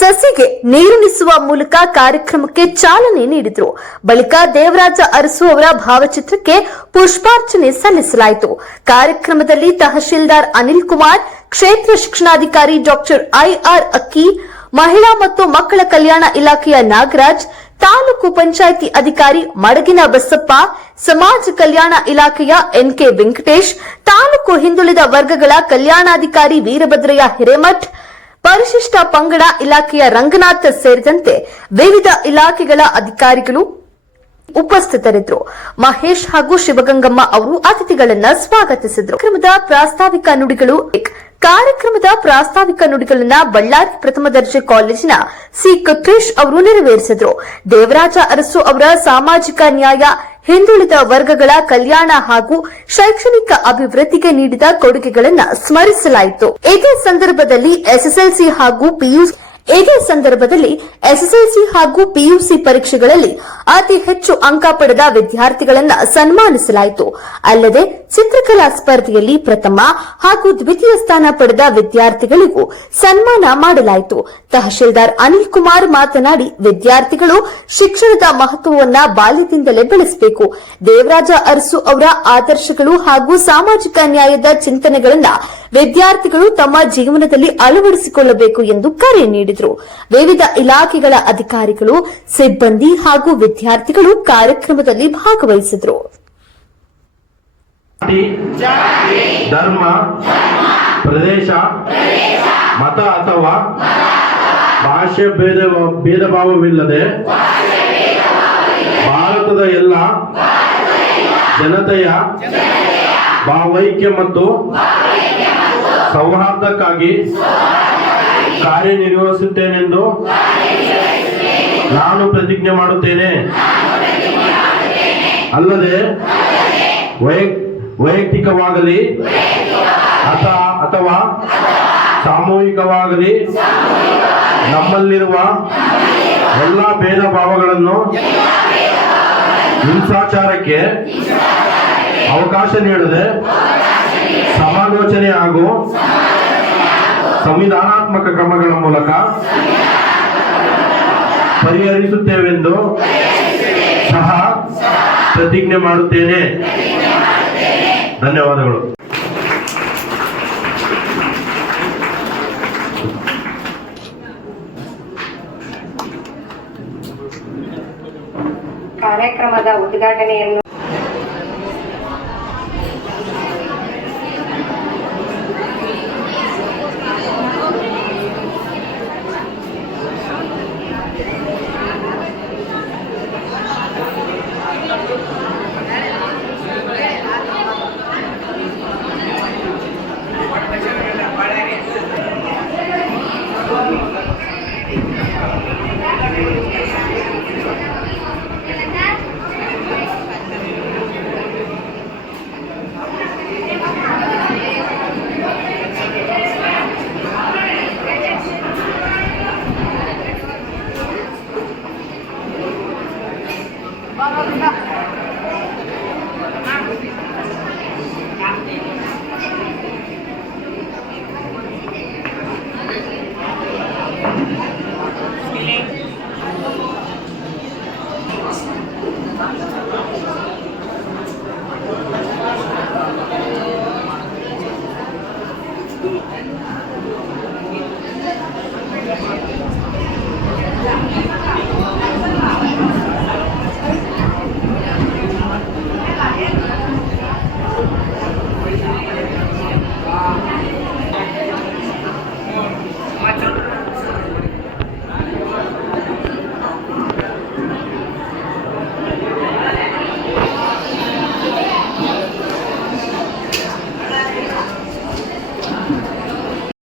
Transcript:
ಸಸಿಗೆ ನೀರುಣಿಸುವ ಮೂಲಕ ಕಾರ್ಯಕ್ರಮಕ್ಕೆ ಚಾಲನೆ ನೀಡಿದರು. ಬಳಿಕ ದೇವರಾಜ ಅರಸು ಅವರ ಭಾವಚಿತ್ರಕ್ಕೆ ಪುಷ್ಪಾರ್ಚನೆ ಸಲ್ಲಿಸಲಾಯಿತು. ಕಾರ್ಯಕ್ರಮದಲ್ಲಿ ತಹಶೀಲ್ದಾರ್ ಅನಿಲ್ ಕುಮಾರ್, ಕ್ಷೇತ್ರ ಶಿಕ್ಷಣಾಧಿಕಾರಿ ಡಾಕ್ಟರ್ ಐಆರ್ ಅಕ್ಕಿ, ಮಹಿಳಾ ಮತ್ತು ಮಕ್ಕಳ ಕಲ್ಯಾಣ ಇಲಾಖೆಯ ನಾಗರಾಜ್, ತಾಲೂಕು ಪಂಚಾಯಿತಿ ಅಧಿಕಾರಿ ಮಡಗಿನ ಬಸಪ್ಪ, ಸಮಾಜ ಕಲ್ಯಾಣ ಇಲಾಖೆಯ ಎನ್ಕೆ ವೆಂಕಟೇಶ್, ತಾಲೂಕು ಹಿಂದುಳಿದ ವರ್ಗಗಳ ಕಲ್ಯಾಣಾಧಿಕಾರಿ ವೀರಭದ್ರಯ್ಯ ಹಿರೇಮಠ್, ಪರಿಶಿಷ್ಟ ಪಂಗಡ ಇಲಾಖೆಯ ರಂಗನಾಥ್ ಸೇರಿದಂತೆ ವಿವಿಧ ಇಲಾಖೆಗಳ ಅಧಿಕಾರಿಗಳು ಉಪಸ್ಥಿತರಿದ್ದರು. ಮಹೇಶ್ ಹಾಗೂ ಶಿವಗಂಗಮ್ಮ ಅವರು ಅತಿಥಿಗಳನ್ನ ಸ್ವಾಗತಿಸಿದರು. ಕಾರ್ಯಕ್ರಮದ ಪ್ರಾಸ್ತಾವಿಕ ನುಡಿಗಳನ್ನ ಬಳ್ಳಾರಿ ಪ್ರಥಮ ದರ್ಜೆ ಕಾಲೇಜಿನ ಸಿ ಕಕೇಶ್ ಅವರು ನೆರವೇರಿಸಿದರು. ದೇವರಾಜ ಅರಸು ಅವರ ಸಾಮಾಜಿಕ ನ್ಯಾಯ, ಹಿಂದುಳಿದ ವರ್ಗಗಳ ಕಲ್ಯಾಣ ಹಾಗೂ ಶೈಕ್ಷಣಿಕ ಅಭಿವೃದ್ಧಿಗೆ ನೀಡಿದ ಕೊಡುಗೆಗಳನ್ನು ಸ್ಮರಿಸಲಾಯಿತು. ಇದೇ ಸಂದರ್ಭದಲ್ಲಿ ಎಸ್ಎಸ್ಎಲ್ಸಿ ಹಾಗೂ ಪಿಯುಸಿ ಪರೀಕ್ಷೆಗಳಲ್ಲಿ ಅತಿ ಹೆಚ್ಚು ಅಂಕ ಪಡೆದ ವಿದ್ಯಾರ್ಥಿಗಳನ್ನು ಸನ್ಮಾನಿಸಲಾಯಿತು. ಅಲ್ಲದೆ ಚಿತ್ರಕಲಾ ಸ್ಪರ್ಧೆಯಲ್ಲಿ ಪ್ರಥಮ ಹಾಗೂ ದ್ವಿತೀಯ ಸ್ಥಾನ ಪಡೆದ ವಿದ್ಯಾರ್ಥಿಗಳಿಗೂ ಸನ್ಮಾನ ಮಾಡಲಾಯಿತು. ತಹಶೀಲ್ದಾರ್ ಅನಿಲ್ ಕುಮಾರ್ ಮಾತನಾಡಿ, ವಿದ್ಯಾರ್ಥಿಗಳು ಶಿಕ್ಷಣದ ಮಹತ್ವವನ್ನು ಬಾಲ್ಯದಿಂದಲೇ ಬೆಳೆಸಬೇಕು. ದೇವರಾಜ ಅರಸು ಅವರ ಆದರ್ಶಗಳು ಹಾಗೂ ಸಾಮಾಜಿಕ ನ್ಯಾಯದ ಚಿಂತನೆಗಳನ್ನು ವಿದ್ಯಾರ್ಥಿಗಳು ತಮ್ಮ ಜೀವನದಲ್ಲಿ ಅಳವಡಿಸಿಕೊಳ್ಳಬೇಕು ಎಂದು ಕರೆ ನೀಡಿದರು. ವಿವಿಧ ಇಲಾಖೆಗಳ ಅಧಿಕಾರಿಗಳು, ಸಿಬ್ಬಂದಿ ಹಾಗೂ ವಿದ್ಯಾರ್ಥಿಗಳು ಕಾರ್ಯಕ್ರಮದಲ್ಲಿ ಭಾಗವಹಿಸಿದರು. ಧರ್ಮ, ಪ್ರದೇಶ, ಮತ ಅಥವಾ ಭಾಷೆ ಭೇದ ಭಾವವಿಲ್ಲದೆ ಭಾರತದ ಎಲ್ಲ ಜನತೆಯ ಭಾವೈಕ್ಯ ಮತ್ತು ಸೌಹಾರ್ದಕ್ಕಾಗಿ ಕಾರ್ಯನಿರ್ವಹಿಸುತ್ತೇನೆಂದು ನಾನು ಪ್ರತಿಜ್ಞೆ ಮಾಡುತ್ತೇನೆ. ಅಲ್ಲದೆ ವೈಯಕ್ತಿಕವಾಗಲಿ ಅಥವಾ ಸಾಮೂಹಿಕವಾಗಲಿ ನಮ್ಮಲ್ಲಿರುವ ಎಲ್ಲ ಭೇದ ಭಾವಗಳನ್ನು, ಹಿಂಸಾಚಾರಕ್ಕೆ ಅವಕಾಶ ನೀಡದೆ ಸಮಾಲೋಚನೆ ಹಾಗೂ ಸಂವಿಧಾನಾತ್ಮಕ ಕ್ರಮಗಳ ಮೂಲಕ ಪರಿಹರಿಸುತ್ತೇವೆಂದು ಸಹ ಪ್ರತಿಜ್ಞೆ ಮಾಡುತ್ತೇನೆ. ಧನ್ಯವಾದಗಳು. ಕಾರ್ಯಕ್ರಮದ ಉದ್ಘಾಟನೆಯನ್ನು